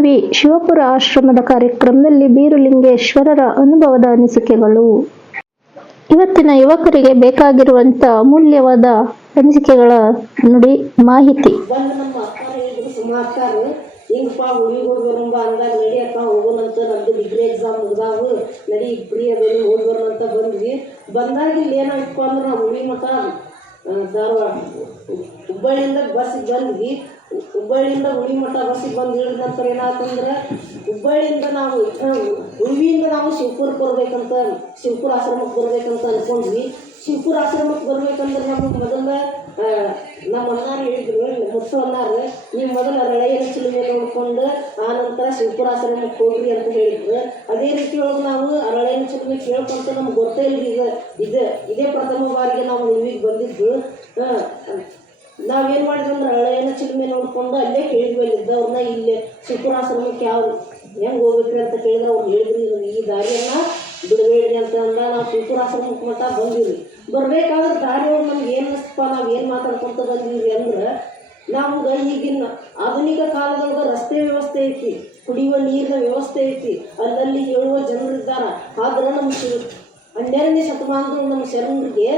V Shivapura ಆಶ್ರಮದ ಕಾರ್ಯಕ್ರಮದಲ್ಲಿ ಬೀರುಲಿಂಗೇಶ್ವರರ ಅನುಭವದ ಅನಿಸಿಕೆಗಳು. ಇವತ್ತಿನ ಯುವಕರಿಗೆ ಬೇಕಾಗಿರುವಂತ ಅಮೂಲ್ಯವಾದ ಅನಿಸಿಕೆಗಳ ನುಡಿ ಮಾಹಿತಿ. ಹಿಂಗಪ್ಪ ಊರಿಗೆ ಹೋಗ್ಬರಂಬ ಅಂದಾಗ ನಡಿಯಪ್ಪ ಹೋಗೋಣಂತ ನಮ್ದು ಡಿಗ್ರಿ ಎಕ್ಸಾಮ್ ಮುಗ್ದಾವು. ನಡಿ ಫ್ರೀ ಅದೇನು ಹೋಗ್ಬರೋಣಂತ ಬಂದ್ವಿ. ಬಂದಾಗ ಇಲ್ಲಿ ಏನಾಯ್ತು ಅಂದ್ರೆ, ನಾವು ಉಳಿ ಮಠ ಧಾರವಾಡ ಹುಬ್ಬಳ್ಳಿಯಿಂದ ಬಸ್ಸಿಗೆ ಬಂದ್ವಿ. ಹುಬ್ಬಳ್ಳಿಯಿಂದ ಉಳಿಮಠ ಬಸ್ಸಿಗೆ ಬಂದು ಇಳಿದ ನಂತರ ಏನಾಯ್ತಂದ್ರೆ, ಹುಬ್ಬಳ್ಳಿಯಿಂದ ನಾವು ಉಳಿವಿಯಿಂದ ನಾವು ಶಿವಪುರಕ್ಕೆ ಬರ್ಬೇಕಂತ, ಶಿವಪುರ ಆಶ್ರಮಕ್ಕೆ ಬರ್ಬೇಕಂತ ಅನ್ಕೊಂಡ್ವಿ. ಶಿವಪುರ ಆಶ್ರಮಕ್ಕೆ ಬರ್ಬೇಕಂದ್ರೆ ನಮಗೆ ಮೊದಲ ನಮ್ಮ ಅಣ್ಣಾರು ಹೇಳಿದ್ರು ಮುತ್ತು ಅಣ್ಣಾರು, ನೀವು ಮೊದಲು ರಳೆಯ ಚಿಲುಮೆ ನೋಡಿಕೊಂಡು ಆ ನಂತರ ಶಿವಪುರ ಆಶ್ರಮಕ್ಕೆ ಹೋಗ್ರಿ ಅಂತ ಹೇಳಿದ್ರು. ಅದೇ ರೀತಿ ನಾವು ಅರಳೆಯ ಚಿಲುಮೆ ಕೇಳ್ಕೊಂತ ನಮ್ಗೆ ಗೊತ್ತೇ ಇಲ್ಲ ಇದು ಇದೇ ಪ್ರಥಮ ಬಂದಿದ್ದು ನಾವೇನು ಮಾಡಿದ್ವಿ ಅಂದ್ರೆ ಹಳೆಯನ ಚಿಲುಮೆ ನೋಡ್ಕೊಂಡು ಅಲ್ಲೇ ಕೇಳಿದ್ವಿ ಇದ್ದವ್ರನ್ನ ಇಲ್ಲೇ ಶಿವಪುರಾಶ್ರಮಕ್ಕೆ ಯಾವ ಹೆಂಗೆ ಹೋಗ್ಬೇಕ್ರಿ ಅಂತ ಕೇಳಿದ್ರೆ ಅವ್ರು ಹೇಳಿದ್ರಿ ಈ ದಾರಿಯನ್ನ ಬಿಡಬೇಡ್ರಿ ಅಂತ ಅಂದ. ನಾವು ಶಿವಪುರಾಶ್ರಮಕ್ಕೆ ಮಟ್ಟ ಬಂದಿವಿ. ಬರ್ಬೇಕಾದ್ರೆ ದಾರಿ ಒಳಗೆ ನಮ್ಗೆ ಏನು ಅನಿಸ್ತಪ್ಪ, ನಾವು ಏನು ಮಾತಾಡ್ಕೊಂತ ಬಂದಿದ್ವಿ ಅಂದ್ರೆ, ನಮ್ಗೆ ಈಗಿನ ಆಧುನಿಕ ಕಾಲದೊಳಗೆ ರಸ್ತೆ ವ್ಯವಸ್ಥೆ ಐತಿ, ಕುಡಿಯುವ ನೀರಿನ ವ್ಯವಸ್ಥೆ ಐತಿ, ಅಲ್ಲಲ್ಲಿ ಹೇಳುವ ಜನರಿದ್ದಾರ. ಆದ್ರೆ ಶಿವ ಹನ್ನೆರಡನೇ ಶತಮಾನದಲ್ಲಿ ನಮ್ಮ ಶರಣರಿಗೆ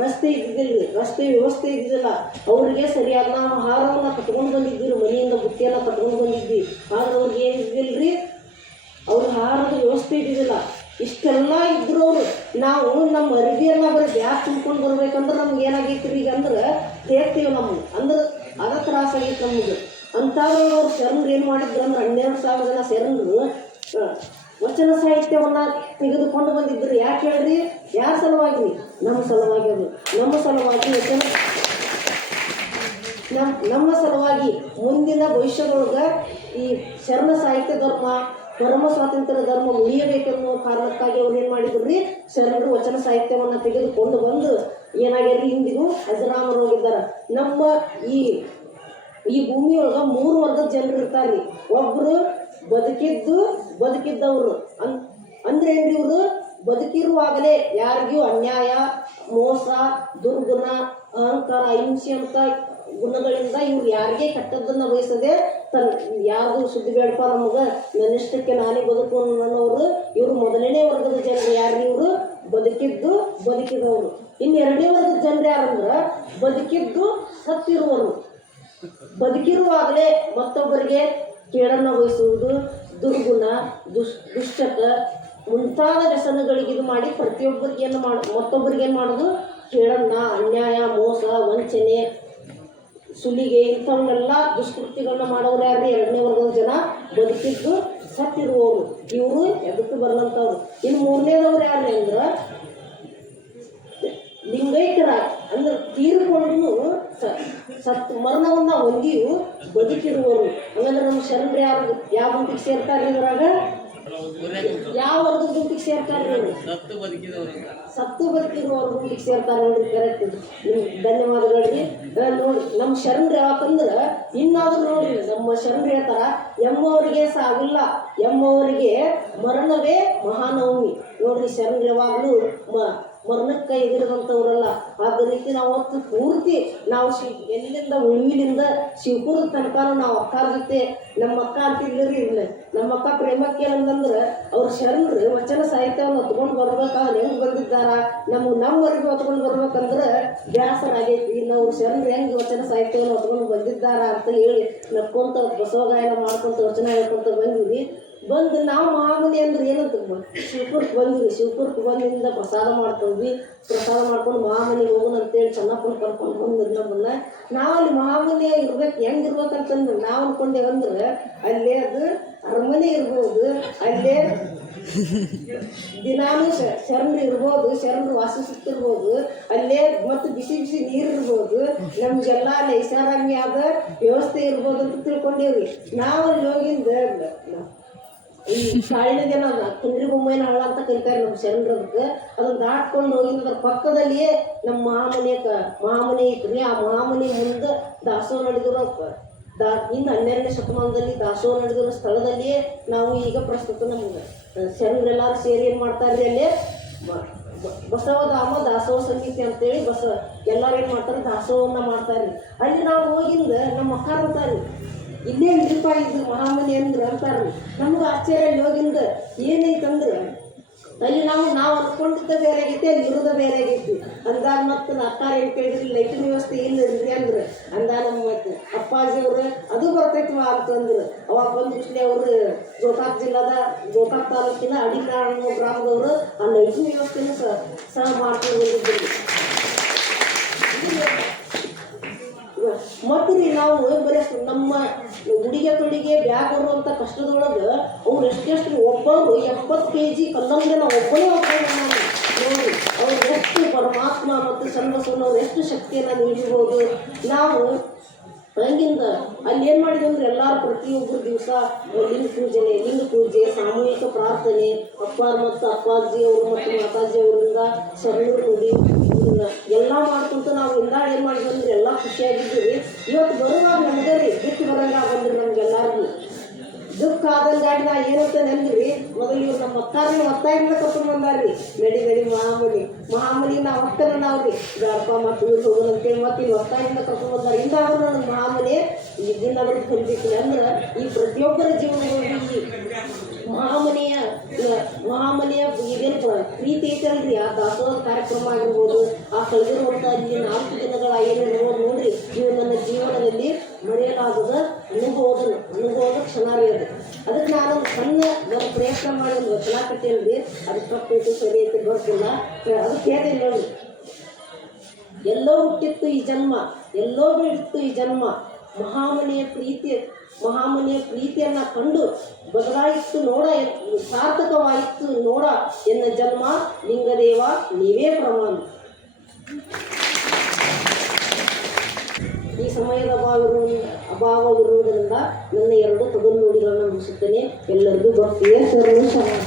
ರಸ್ತೆ ಇದ್ದಿದ್ದಿಲ್ಲ, ರಸ್ತೆ ವ್ಯವಸ್ಥೆ ಇದ್ದಿದ್ದಿಲ್ಲ. ಅವರಿಗೆ ಸರಿಯಾದ ನಾವು ಆಹಾರವನ್ನು ಕಟ್ಕೊಂಡು ಬಂದಿದ್ದೀವಿ ಮನೆಯಿಂದ ಬುತ್ತಿಯೆಲ್ಲ ಕಟ್ಕೊಂಡು ಬಂದಿದ್ವಿ ಆದ್ರೆ ಅವ್ರಿಗೆ ರೀ ಅವ್ರ ಆಹಾರದ ವ್ಯವಸ್ಥೆ ಇದ್ದಿದ್ದಿಲ್ಲ. ಇಷ್ಟೆಲ್ಲ ಇದ್ರು ಅವರು. ನಾವು ನಮ್ಮ ಅರಿವಿಯೆಲ್ಲ ಬರೀ ಗ್ಯಾಸ್ ತುಂಬ್ಕೊಂಡು ಬರ್ಬೇಕಂದ್ರೆ ನಮ್ಗೆ ಏನಾಗೈತಿ ಈಗ ಅಂದ್ರೆ ತೇಗ್ತೀವಿ ನಮ್ಗೆ. ಅಂದ್ರೆ ಅದ ತ್ರಾಸ ಆಗೈತೆ ನಮ್ಗೆ. ಅಂಥವ್ರು ಅವ್ರು ಶರಣರು ಏನು ಮಾಡಿದ್ರು ಅಂದ್ರೆ ಹನ್ನೆರಡು ಸಾವಿರ ಜನ ಶರಣರು ವಚನ ಸಾಹಿತ್ಯವನ್ನ ತೆಗೆದುಕೊಂಡು ಬಂದಿದ್ರು ಯಾಕೆ ಹೇಳ್ರಿ? ಯಾರ ಸಲುವಾಗಿ? ನಮ್ಮ ಸಲುವಾಗಿ ಅದು. ನಮ್ಮ ಸಲುವಾಗಿ ವಚನ ನಮ್ಮ ನಮ್ಮ ಸಲುವಾಗಿ ಮುಂದಿನ ಭವಿಷ್ಯದೊಳಗೆ ಈ ಶರಣ ಸಾಹಿತ್ಯ ಧರ್ಮ ಧರ್ಮ ಸ್ವಾತಂತ್ರ್ಯ ಧರ್ಮ ಉಳಿಯಬೇಕೆನ್ನೋ ಕಾರಣಕ್ಕಾಗಿ ಅವ್ರು ಏನು ಮಾಡಿದ್ರು? ರೀ ಶರಣರು ವಚನ ಸಾಹಿತ್ಯವನ್ನು ತೆಗೆದುಕೊಂಡು ಬಂದು ಏನಾಗ್ಯಾರ ಇಂದಿಗೂ ಅಜರಾಮರಾಗಿದ್ದಾರೆ ನಮ್ಮ ಈ ಈ ಭೂಮಿಯೊಳಗ ಮೂರು ವರ್ಗದ ಜನರು ಇರ್ತಾರೆ. ರೀ ಒಬ್ಬರು ಬದುಕಿದ್ದು ಬದುಕಿದ್ದವರು. ಅನ್ ಅಂದ್ರೆ ಏನ್ರಿ ಇವರು? ಬದುಕಿರುವಾಗಲೇ ಯಾರಿಗೂ ಅನ್ಯಾಯ, ಮೋಸ, ದುರ್ಗುಣ, ಅಹಂಕಾರ, ಅಹಿಂಸೆ ಅಂತ ಗುಣಗಳಿಂದ ಇವ್ರು ಯಾರಿಗೆ ಕೆಟ್ಟದ್ದನ್ನ ಬಯಸದೆ ತನ್ನ ಯಾರು ಸುದ್ದಿ ಬೇಡಪ್ಪ ನಮಗೆ. ನನ್ನಿಷ್ಟಕ್ಕೆ ನಾನೇ ಬದುಕು ಅನ್ನೋರು ಇವರು ಮೊದಲನೇ ವರ್ಗದ ಜನರು ಯಾರು ಇವರು? ಬದುಕಿದ್ದು ಬದುಕಿದವರು. ಇನ್ನು ಎರಡನೇ ವರ್ಗದ ಜನರು ಯಾರಂದ್ರೆ? ಬದುಕಿದ್ದು ಸತ್ತಿರುವರು ಬದುಕಿರುವಾಗಲೇ ಮತ್ತೊಬ್ಬರಿಗೆ ಕೇಳನ್ನ ವಹಿಸುವುದು ದುರ್ಗುಣ, ದುಷ್ ದುಷ್ಟಕ ಮುಂತಾದ ವ್ಯಸನಗಳಿಗೆ ಇದು ಮಾಡಿ ಪ್ರತಿಯೊಬ್ಬರಿಗೆ ಏನು ಮಾಡ, ಮತ್ತೊಬ್ಬರಿಗೆ ಏನು ಮಾಡೋದು ಕೇಳನ್ನ ಅನ್ಯಾಯ, ಮೋಸ, ವಂಚನೆ, ಸುಲಿಗೆ ಇಂಥವನ್ನೆಲ್ಲ ದುಷ್ಕೃತ್ಯಗಳನ್ನ ಮಾಡೋರು ಯಾರು ಎರಡನೇ ವರ್ಗದ ಜನ ಬದುಕಿದ್ದು ಸತ್ತಿರುವವರು. ಇವರು ಎದಕ್ಕೆ ಬರಲಂತವ್ರು ಇನ್ನು ಮೂರನೇದವ್ರು ಯಾರು ಅಂದ್ರೆ ಲಿಂಗೈಕ್ಯರ ಅಂದ್ರೆ ತೀರಿಕೊಂಡು ಸ- ಸತ್ ಮರಣವನ್ನ ಹೊಂದಿಯೂ ಬದುಕಿರುವರು. ಹಂಗಂದ್ರೆ ನಮ್ಮ ಶರಣರು ಯಾರು? ಯಾವ ಗುಂಪಿಗೆ ಸೇರ್ತಾರೆ ಇದ್ರಾಗ? ಯಾವ ವರ್ಗ ಗುಂಪಿಗೆ ಸೇರ್ತಾರೆ? ಸತ್ತು ಬದುಕಿರುವವ್ರ ಗುಂಪಿಗೆ ಸೇರ್ತಾರೆ ನೋಡಿ ಕರೆಕ್ಟ್. ನಿಮ್ಗೆ ಧನ್ಯವಾದಗಳು ನೋಡಿ ನಮ್ಮ ಶರಣರು ಯಾಕಂದ್ರೆ ಇನ್ನಾದ್ರೂ ನೋಡ್ರಿ ನಮ್ಮ ಶರಣರು ಹೇಳ್ತಾರ ಎಮ್ಮವರಿಗೆ ಸಾವಿಲ್ಲ ಎಮ್ಮವರಿಗೆ ಮರಣವೇ ಮಹಾನವಮಿ. ನೋಡ್ರಿ ಶರಣರು ಯಾವಾಗಲೂ ಮ ಮರಣಕ್ಕೆ ಎದುರಿದಂಥವ್ರಲ್ಲ ಆದ ರೀತಿ ನಾವು ಅವತ್ತು ಪೂರ್ತಿ ನಾವು ಶಿ ಎಲ್ಲಿಂದ ಉಳಿವಿಲಿಂದ ಶಿವಪುರದ ತನಕ ನಾವು ಅಕ್ಕಾರ ಜೊತೆ ನಮ್ಮ ಅಕ್ಕ ಅಂತಿದ್ರಿ ಇಲ್ಲ. ನಮ್ಮ ಅಕ್ಕ ಪ್ರೇಮಕ್ಕೆ ಏನಂತಂದ್ರೆ ಅವ್ರ ಶರಣರು ವಚನ ಸಾಹಿತ್ಯವನ್ನು ಹೊತ್ಕೊಂಡು ಬರ್ಬೇಕಾದ್ರೆ ಹೆಂಗೆ ಬಂದಿದ್ದಾರ? ನಮ್ಮ ನಮ್ಮವರೆಗೂ ಹೊತ್ಕೊಂಡು ಬರ್ಬೇಕಂದ್ರೆ ಬ್ಯಾಸರ ಇನ್ನು ಅವ್ರ ಶರಣರು ಹೆಂಗೆ ವಚನ ಸಾಹಿತ್ಯವನ್ನು ಹೊತ್ಕೊಂಡು ಬಂದಿದ್ದಾರ ಅಂತ ಹೇಳಿ ನಕ್ಕೊಂತ ಬಸವ ಗಾಯನ ಮಾಡ್ಕೊಂತ ವಚನ ಹೇಳ್ಕೊಂತ ಬಂದಿವಿ. ಬಂದು ನಾವು ಮಾಮೂಲಿ ಅಂದ್ರೆ ಏನಂತ ಶಿವಪುರಕ್ಕೆ ಬಂದ್ವಿ. ಶಿವಪುರಕ್ಕೆ ಬಂದಿಂದ ಪ್ರಸಾದ ಮಾಡ್ಕೊಂಡ್ವಿ ಪ್ರಸಾದ ಮಾಡ್ಕೊಂಡು ಮಾಮೂಲಿಗೆ ಹೋಗೋಣ ಅಂತೇಳಿ ಚೆನ್ನಪ್ಪನ ಕರ್ಕೊಂಡು ಬಂದು ನಮ್ಮನ್ನ ನಾವು ಅಲ್ಲಿ ಮಾಮೂಲಿ ಇರ್ಬೇಕು. ಹೆಂಗ್ ಇರ್ಬೇಕಂತಂದ್ರೆ ನಾವು ಅನ್ಕೊಂಡೆ ಅಂದ್ರೆ ಅಲ್ಲೇ ಅದು ಅರಮನೆ ಇರ್ಬೋದು. ಅಲ್ಲೇ ದಿನಾನು ಶರಣ ಶರಣರು ಇರ್ಬೋದು. ಶರಣರು ವಾಸಿಸುತ್ತಿರ್ಬೋದು. ಅಲ್ಲೇ ಮತ್ತು ಬಿಸಿ ಬಿಸಿ ನೀರು ಇರ್ಬೋದು. ನಮ್ಗೆಲ್ಲ ನೈಸಾರಾಮ್ಯ ಆದ ವ್ಯವಸ್ಥೆ ಇರ್ಬೋದು ಅಂತ ತಿಳ್ಕೊಂಡೇವ್ರಿ. ನಾವು ಅಲ್ಲಿ ಹೋಗಿಂದ ಈ ಕಾಳಿನ ಕುಂಡ್ರಿ ಬೊಮ್ಮೆನ ಹಳ್ಳ ಅಂತ ಕರಿತಾರೆ ನಮ್ಮ ಶರಣರದಕ್ಕೆ. ಅದನ್ನ ದಾಟ್ಕೊಂಡು ಹೋಗಿ ಪಕ್ಕದಲ್ಲಿಯೇ ನಮ್ಮ ಮಹಾಮನೆ ಮಹಾಮನೆ ಐತ್ರಿ. ಆ ಮಹಾಮನೆ ಮುಂದೆ ದಾಸೋಹ ನಡೆದಿರೋ ದಾ ಇನ್ನು ಹನ್ನೆರಡನೇ ಶತಮಾನದಲ್ಲಿ ದಾಸೋಹ ನಡೆದಿರೋ ಸ್ಥಳದಲ್ಲಿಯೇ ನಾವು ಈಗ ಪ್ರಸ್ತುತ ನಮ್ಗೆ ಶರಣರೆಲ್ಲರೂ ಸೇರಿ ಏನು ಮಾಡ್ತಾರೆ ಅಲ್ಲಿ? ಬಸವಧಾಮ ದಾಸೋಹ ಸಮಿತಿ ಅಂತೇಳಿ ಬಸ, ಎಲ್ಲರೂ ಏನು ಮಾಡ್ತಾರೆ? ದಾಸೋಹವನ್ನು ಮಾಡ್ತಾರೆ ಅಲ್ಲಿ ನಾವು ಹೋಗಿಂದ ನಮ್ಮ ಅಕ್ಕ ಅಂತಾರೆ ಇಲ್ಲೇ ಇದ್ರಪ್ಪ, ಇದು ಮಹಾಮನಿ ಅಂದ್ರು ಅಂತಾರೆ ನಮ್ಗೆ ಆಶ್ಚರ್ಯ ಯೋಗಿಂದ ಏನೈತಂದ್ರೆ ಅಲ್ಲಿ ನಾವು ನಾವು ಅನ್ಕೊಂಡಿದ್ದ ಬೇರೆ ಆಗೈತಿ ಅಲ್ಲಿ ಇರೋದ ಬೇರೆ ಆಗೈತಿ ಅಂದಾಗ ಮತ್ತೆ ಅಕ್ಕಾರ ಏನ್ ಕೇಳಿದ್ರಿ, ಲೈಟಿನ ವ್ಯವಸ್ಥೆ ಇಲ್ಲ ಅಂದ್ರೆ. ಅಂದ ನಮ್ಮ ಅಪ್ಪಾಜಿ ಅವ್ರು, ಅದು ಬರ್ತೈತಿವ ಅಂತಂದ್ರು ಅವಾಗ ಬಂದ್ ವಿಷಯ ಅವರು, ಗೋಕಾಕ್ ಜಿಲ್ಲಾದ, ಗೋಕಾಕ್ ತಾಲೂಕಿನ ಅನ್ನೋ ಗ್ರಾಮದವರು ಆ ಲೈಟಿನ ವ್ಯವಸ್ಥೆನೂ ಸಹ ಮಾಡ್ಕೊಂಡು ಬಂದಿದ್ರು ಮತ್ತೆ ನಾವು ಬರೀ ನಮ್ಮ ಉಡಿಗೆ ತೊಡಿಗೆ ಬ್ಯಾಗ್ ಅಂತ ಕಷ್ಟದೊಳಗೆ ಅವ್ರು ಎಷ್ಟೆಷ್ಟು ಒಬ್ಬರು ಎಪ್ಪತ್ತು ಕೆ ಜಿ ಕಲ್ಲಂಗನ ನಾವು ಒಬ್ಬನೇ ಒಬ್ಬರು ನೋಡಿ, ಅವ್ರು ಎಷ್ಟು ಪರಮಾತ್ಮ ಮತ್ತು ಸಣ್ಣ ಎಷ್ಟು ಶಕ್ತಿಯನ್ನು ನೀಡಿರ್ಬೋದು. ನಾವು ಹಂಗಿಂದ ಅಲ್ಲಿ ಏನು ಮಾಡಿದ್ವಿ ಅಂದ್ರೆ ಎಲ್ಲರೂ ಪ್ರತಿಯೊಬ್ಬರು ದಿವಸ ಲಿಂಗ ಪೂಜನೆ, ಲಿಂಗ ಪೂಜೆ, ಸಾಮೂಹಿಕ ಪ್ರಾರ್ಥನೆ, ಅಪ್ಪ ಮತ್ತು ಅಪ್ಪಾಜಿ ಅವರು ಮತ್ತು ಮಾತಾಜಿ ಅವರಿಂದ ಶರಣರು ನುಡಿ ಎಲ್ಲ ಮಾಡ್ಕೊಂತ ನಾವು ಎಲ್ಲ ಏನು ಮಾಡಿದ್ವಿ ಅಂದ್ರೆ ಎಲ್ಲ ಖುಷಿಯಾಗಿದ್ದೀವಿ. ಇವತ್ತು ಬರುವಾಗ ನಮ್ಗೆ ಆದಂಗಾಗಿ ನಾ ಏನಂತ ನೆನ್ದ್ರಿ ಮೊದಲು ಇವ್ರು ನಮ್ಮ ಅಕ್ಕಾರನ್ನ ಒತ್ತಾಯದಿಂದ ಕರ್ಕೊಂಡು ಬಂದಾರ್ರಿ. ನಡಿ ನಡಿ, ಮಹಾಮನಿ. ಮಹಾಮನಿ, ನಾ ಒಟ್ಟನ ನಾವ್ರಿ. ಅಪ್ಪ ಮತ್ತು ಇವ್ರು ಹೋಗೋಣ ಅಂತೇಳಿ ಮತ್ತೆ ಇಲ್ಲಿ ಒತ್ತಾಯದಿಂದ ಕರ್ಕೊಂಡು ಬಂದಾರ. ಇಂದಾಗ ನನ್ನ ಮಹಾಮನೆ. ಇದನ್ನ ಅವ್ರಿಗೆ ಕಲಿಬೇಕು ಅಂದ್ರೆ ಈ ಪ್ರತಿಯೊಬ್ಬರ ಜೀವನದಲ್ಲಿ ಮಹಾಮನೆಯ ಮಹಾಮನೆಯ ಇದೇನು ಪ್ರ- ಪ್ರೀತಿ ಐತಲ್ರಿ. ಆ ದಾಸೋಹ ಕಾರ್ಯಕ್ರಮ ಆಗಿರ್ಬೋದು, ಆ ಕಳೆದಿರುವಂಥ ಅಲ್ಲಿ ನಾಲ್ಕು ದಿನಗಳ ಏನು ನೋಡ್ ನೋಡ್ರಿ ಇವು ನನ್ನ ಜೀವನದಲ್ಲಿ ಮರೆಯಲಾಗದ ಅನುಭವದ ಅನುಭವದ ಕ್ಷಣ ರೀ ಅದು ಅದಕ್ಕೆ ನಾನು ಸಣ್ಣ ಒಂದು ಪ್ರಯತ್ನ ಮಾಡಿ ಒಂದು ವಚನ ಕಟ್ಟೇನ್ರಿ ಅದು ತಪ್ಪೈತೆ ಸರಿ ಐತೆ ಗೊತ್ತಿಲ್ಲ ಅದಕ್ಕೆ ನೋಡಿ. ಎಲ್ಲೋ ಹುಟ್ಟಿತ್ತು ಈ ಜನ್ಮ, ಎಲ್ಲೋ ಬಿಡಿತ್ತು ಈ ಜನ್ಮ. ಮಹಾಮನೆಯ ಪ್ರೀತಿ, ಮಹಾಮನೆಯ ಪ್ರೀತಿಯನ್ನ ಕಂಡು ಬದಲಾಯಿತು ನೋಡ, ಸಾರ್ಥಕವಾಯಿತು ನೋಡ ಎನ್ನ ಜನ್ಮ, ಲಿಂಗದೇವ, ನೀವೇ ಪ್ರಮಾಣ ಈ ಸಮಯದ ಅಭಾವ ಅಭಾವವಿರುವುದರಿಂದ ನನ್ನ ಎರಡು ತಗೊಂಡು ನುಡಿಗಳನ್ನು ಮುಗಿಸುತ್ತೇನೆ. ಎಲ್ಲರಿಗೂ ಭಕ್ತಿಯ ಶರಣ.